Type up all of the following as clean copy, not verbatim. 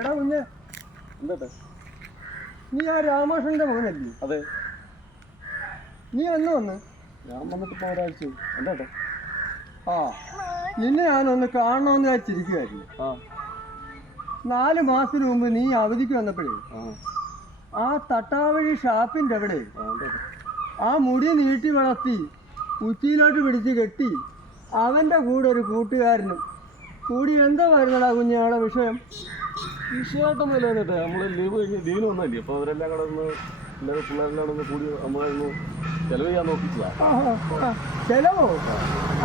എടാ കുഞ്ഞ്, എന്താ നീ ആ രാമകൃഷ്ണന്റെ മകനല്ലേ? അതെ. നീ എന്ന് വന്ന്? ഞാൻ വന്നിട്ട് ഇപ്പോൾ ഒരാഴ്ച. എന്താ ആ, നിന്നെ ഞാനൊന്ന് കാണണമെന്ന് വെച്ചിരിക്കുമായിരുന്നു. 4 മാസത്തിന് മുമ്പ് നീ അവധിക്ക് വന്നപ്പോഴേ ആ തട്ടാവഴി ഷാപ്പിൻ്റെ അവിടെ ആ മുടി നീട്ടി വളർത്തി ഉച്ചിയിലോട്ട് പിടിച്ച് കെട്ടി അവൻ്റെ കൂടെ ഒരു കൂട്ടുകാരനും കൂടി എന്താ വരുന്നടാ കുഞ്ഞാടെ വിഷയം? വിഷയമായിട്ടൊന്നുമില്ല കേട്ടോ. നമ്മൾ ലീവിന് വന്നല്ലേ, അപ്പോൾ അവരെല്ലാം കൂടെ ഒന്ന് എല്ലാവരും പിള്ളേരെല്ലാം ഒന്ന് കൂടി നമ്മളൊന്ന് ചെലവ് ചെയ്യാൻ നോക്കിച്ചതാണ്. ചെലവോ?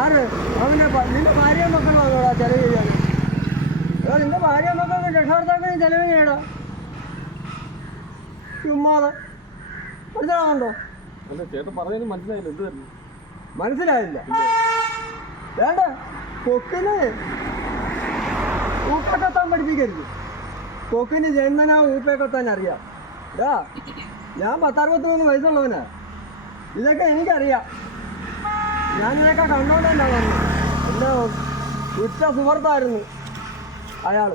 ആര്? അവൻ്റെ നിന്റെ ഭാര്യ മക്കളാണോടാ ചെലവ് ചെയ്യാൻ? എടാ, നിന്റെ ഭാര്യ മക്കൾക്ക് രക്ഷാർത്ഥാക്കളും ചെലവ് ചെയ്യടാ. ചുമ്മാതെ മനസ്സിലാവുന്നുണ്ടോ? അല്ല, ചേട്ടൻ പറഞ്ഞതിന് മനസ്സിലായില്ല. എന്ത് തരുന്നു? മനസ്സിലായില്ല. വേണ്ട, കൊക്കിന് ഊപ്പക്കത്താൻ പഠിപ്പിക്കരുത്. കൊക്കിന് ജന്മനാ ഊപ്പക്കത്താൻ അറിയാം. ഞാൻ 10-63 വയസ്സുള്ളവനാ. ഇതൊക്കെ എനിക്കറിയാം. ഞാൻ ഇതൊക്കെ കണ്ടോണ്ടാ വന്നു. എൻ്റെ ഉറ്റ സുഹൃത്തായിരുന്നു അയാൾ.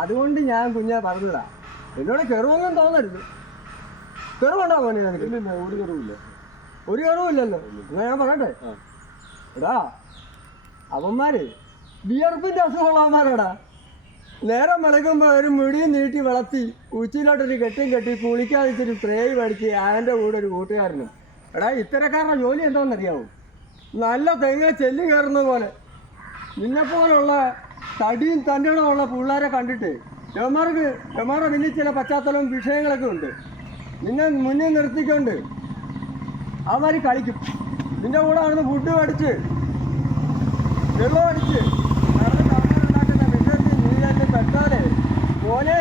അതുകൊണ്ട് ഞാൻ കുഞ്ഞെ പറഞ്ഞതാ. എന്നോട് കെറുവൊന്നും തോന്നരുത്. കെറുവുണ്ടോ മോനെ? എനിക്ക് ഇല്ല, ഒരു കെറുവില്ല. ഒരു കെറുവില്ലല്ലോ. എന്നാ ഞാൻ പറയട്ടെ. എടാ, അവന്മാര് വിയർപ്പിൻ്റെ അസുഖമുള്ളവന്മാരാടാ. നേരം വിളക്കുമ്പോൾ ഒരു മുടിയും നീട്ടി വളർത്തി ഉച്ചിയിലോട്ടൊരു കെട്ടിയും കെട്ടി കുളിക്കാതിച്ചിട്ട് സ്പ്രേ മേടിച്ച് അവൻ്റെ കൂടെ ഒരു കൂട്ടുകാരനും. എടാ, ഇത്തരക്കാരുടെ ജോലി എന്താണെന്നറിയാമോ? നല്ല തെങ്ങ ചെല്ലി കയറുന്ന പോലെ. നിന്നെപ്പോലുള്ള തടിയും തൻ്റെയുള്ള പിള്ളേരെ കണ്ടിട്ട് യമാരുടെ വലിയ ചില പശ്ചാത്തലവും വിഷയങ്ങളൊക്കെ ഉണ്ട്. നിന്നെ മുന്നിൽ നിർത്തിക്കൊണ്ട് അവന്മാർ കളിക്കും. നിന്റെ കൂടെ അവിടുന്ന് ഫുഡ് അടിച്ച് വെള്ളം അടിച്ച് നടന്ന് കമ്മലുണ്ടാക്കുന്ന വിഷയത്തിൽ നീ തന്നെ പെട്ടാലേ മോനെ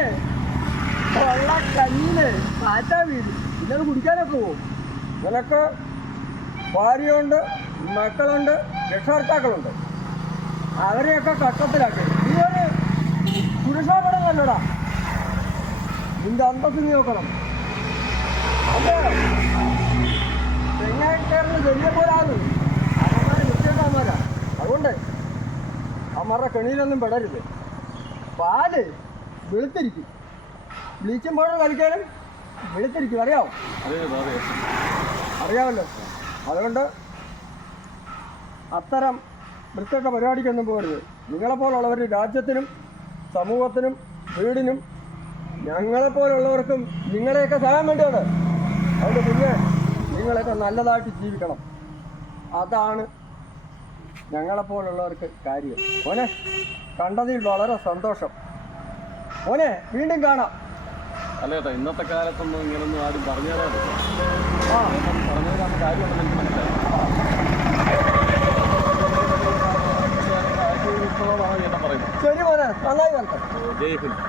വെള്ള കഞ്ഞില് കാറ്റാ വീട്. ഇന്നത് കുടിക്കാനൊക്കെ പോകും. നിനക്ക് ഭാര്യയുണ്ട്, മക്കളുണ്ട്, രക്ഷകർത്താക്കളുണ്ട്. അവരെയൊക്കെ കഷ്ടത്തിലാക്കി. നീ ഒരു പുരുഷോപടമല്ലടാ. നിന്റെ അന്തസ് നീ നോക്കണം. അത് തെങ്ങാക്കാരന് വലിയ പോരാത്. അവന്മാർ നിശ്ചയമാരാ. അതുകൊണ്ട് അവന്മാരുടെ കെണിയിലൊന്നും പെടരുത്. പാല് വെളുത്തിരിക്കും. ബ്ലീച്ചിങ് പൗഡർ കളിക്കാനും വെളുത്തിരിക്കും. അറിയാമോ? അറിയാമല്ലോ. അതുകൊണ്ട് അത്തരം വൃത്തിയൊക്കെ പരിപാടിക്കൊന്നും പോകരുത്. നിങ്ങളെപ്പോലുള്ളവർ രാജ്യത്തിനും സമൂഹത്തിനും വീടിനും ഞങ്ങളെപ്പോലുള്ളവർക്കും നിങ്ങളെയൊക്കെ സഹായം വേണ്ടിയാണ്. അതുകൊണ്ട് പിന്നെ നിങ്ങളൊക്കെ നല്ലതായിട്ട് ജീവിക്കണം. അതാണ് ഞങ്ങളെപ്പോലുള്ളവർക്ക് കാര്യം. മോനെ, കണ്ടതിൽ വളരെ സന്തോഷം. മോനെ, വീണ്ടും കാണാം. അല്ല ചേട്ടാ, ഇന്നത്തെ കാലത്തൊന്നും ഇങ്ങനൊന്നും ആരും പറഞ്ഞു തരാൻ പറഞ്ഞു തരാൻ കാര്യമുണ്ടെന്ന് എനിക്ക് മനസ്സിലായി. ശരി മോനെ, നന്നായി വരട്ടെ. ജയ് ഹിന്ദ്.